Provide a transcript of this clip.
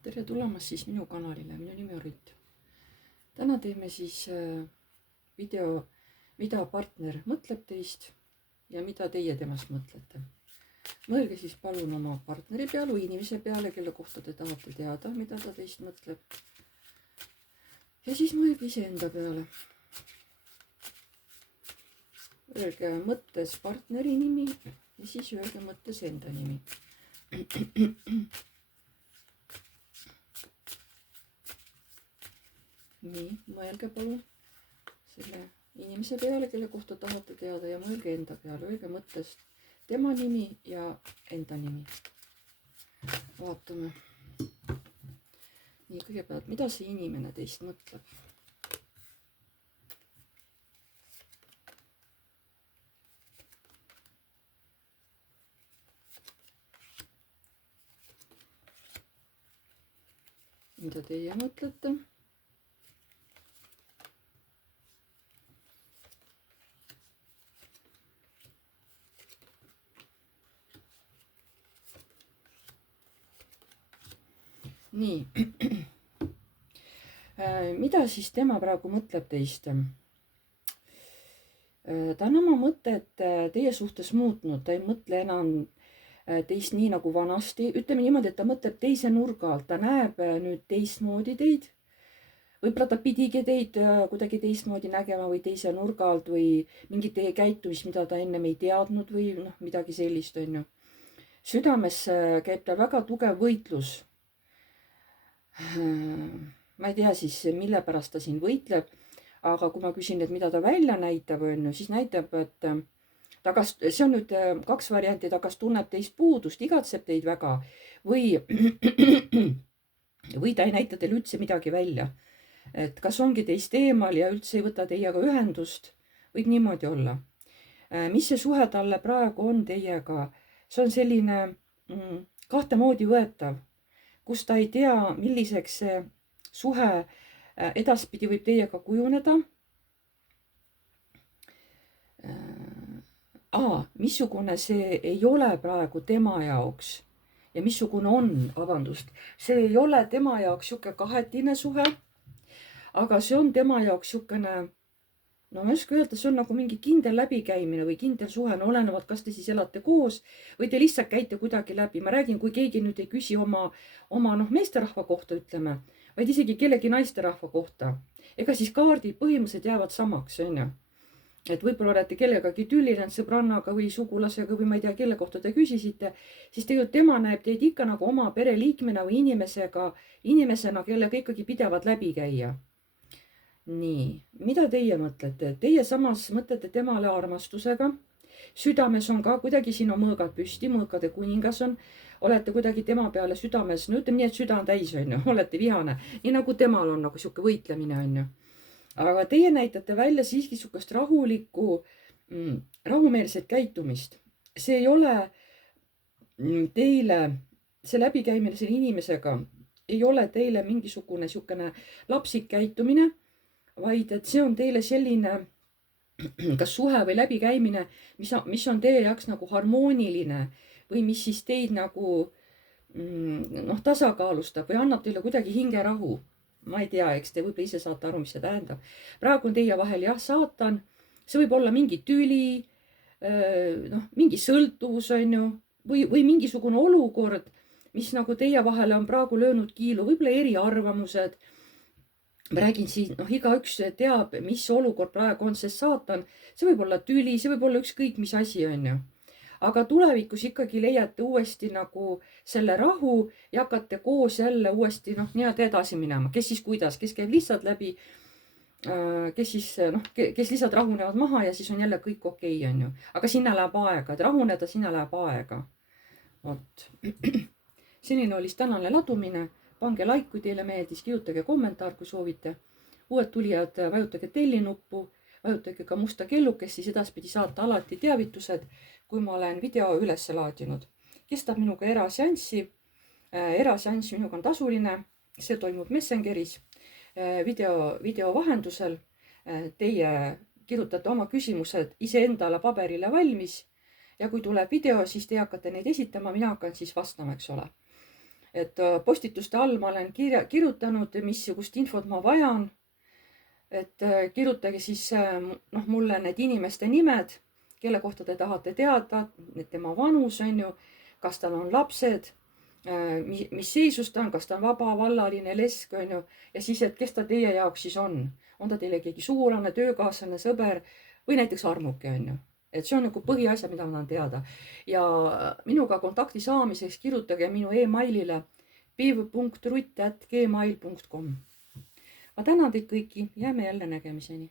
Tere tulemast siis minu kanalile, minu nimi on Rütt. Täna teeme siis video, mida partner mõtleb teist ja mida teie temast mõtlete. Mõelge siis palun oma partneri peale või inimese peale, kelle kohta te tahate teada, mida ta teist mõtleb. Ja siis mõelge iseenda peale. Öelge mõttes partneri nimi ja siis öelge mõttes enda nimi. Nii, mõelge palun selle inimese peale, kelle kohta tahate teada ja mõelge enda peale. Öelge mõttes tema nimi ja enda nimi. Vaatame. Nii, kõigepealt, mida see inimene teist mõtleb? Mida teie mõtlete? Nii, mida siis tema praegu mõtleb teist? Ta on oma mõtted teie suhtes muutnud, ta ei mõtle enam teist nii nagu vanasti. Ütleme niimoodi, et ta mõtleb teise nurga alt, ta näeb nüüd teistmoodi teid. Võib-olla ta pidigi teid kuidagi teistmoodi nägema või teise nurga alt või mingit teie käitumist, mida ta ennem ei teadnud või midagi sellist, on ju. Südames käib tal väga tugev võitlus. Ma ei tea siis, mille pärast ta siin võitleb, aga kui ma küsin, et mida ta välja näitab, on ju, siis näitab, et see on nüüd kaks varianti, ta kas tunneb teist puudust, igatseb teid väga või ta ei näita teile üldse midagi välja. Et kas ongi teist eemal ja üldse ei võta teiega ühendust, võib niimoodi olla. Mis see suhe talle praegu on teiega? See on selline kahte moodi võetav, kus ta ei tea, milliseks see suhe edaspidi võib teiega kujuneda. Missugune see ei ole praegu tema jaoks ja missugune on, see ei ole tema jaoks sihuke kahetine suhe, aga see on tema jaoks siukene, no ma ei oska öelda, see on nagu mingi kindel läbikäimine või kindel suhe, no olenevalt, kas te siis elate koos või te lihtsalt käite kuidagi läbi. Ma räägin, kui keegi nüüd ei küsi oma meesterahva kohta, ütleme, vaid isegi kellegi naisterahva kohta. Ega siis kaardid põhimõtteliselt jäävad samaks, on ju. Et võib-olla olete kellegagi tülinenud sõbrannaga või sugulasega või ma ei tea, kelle kohta te küsisite, siis tegelikult tema näeb teid ikka nagu oma pereliikmena või inimesena, kellega ikkagi pidevalt läbi käia. Nii, mida teie mõtlete? Teie samas mõtlete temale armastusega. Südames on ka kuidagi siin on mõõgad püsti, mõõkade kuningas on. Olete kuidagi tema peale südames, no ütleme nii, et süda on täis, on ju, olete vihane. Nii nagu temal on nagu sihuke võitlemine, on ju. Aga teie näitate välja siiski sihukest rahumeelset käitumist. See ei ole teile, see läbikäimine selle inimesega ei ole teile mingisugune sihukene lapsik käitumine, vaid et see on teile selline kas suhe või läbikäimine, mis on teie jaoks nagu harmooniline või mis siis teid nagu tasakaalustab või annab teile kuidagi hingerahu. Ma ei tea, eks te võib-olla ise saate aru, mis see tähendab. Praegu on teie vahel jah, saatan, see võib olla mingi tüli, mingi sõltuvus, on ju, või mingisugune olukord, mis nagu teie vahele on praegu löönud kiilu, võib-olla eriarvamused. Ma räägin siin, igaüks teab, mis olukord praegu on, sest saatan, see võib olla tüli, see võib olla ükskõik mis asi, on ju. Aga tulevikus ikkagi leiate uuesti nagu selle rahu ja hakkate koos jälle uuesti nii-öelda edasi minema. Kes siis kuidas, kes käib lihtsalt läbi, kes lihtsalt rahunevad maha ja siis on jälle kõik okei, on ju. Aga sinna läheb aega, et rahuneda, sinna läheb aega. Vot. Selline oli tänane ladumine. Pange like, kui teile meeldis, kirjutage kommentaar, kui soovite. Uued tulijad, vajutage tellinuppu, vajutage ka musta kellukest, siis edaspidi saate alati teavitused, kui ma olen video üles laadinud. Kes tahab minuga eraseanssi? Eraseanss minuga on tasuline. See toimub Messengeris video vahendusel. Teie kirjutate oma küsimused iseendale paberile valmis ja kui tuleb video, siis te hakkate neid esitama, mina hakkan siis vastama, eks ole. et postituste all ma olen kirjutanud, missugust infot ma vajan. Et kirjutage siis mulle need inimeste nimed, kelle kohta te tahate teada, tema vanus on ju, kas tal on lapsed, mis seisus ta on, kas ta on vaba, vallaline, lesk on ju, ja siis, et kes ta teie jaoks siis on. On ta teile keegi sugulane, töökaaslane, sõber või näiteks armuke on ju. Et see on nagu põhiasja, mida ma tahan teada. Ja minuga kontakti saamiseks kirjutage minu emailile piv.rutt@gmail.com. Ma tänan teid kõiki, jääme jälle nägemiseni.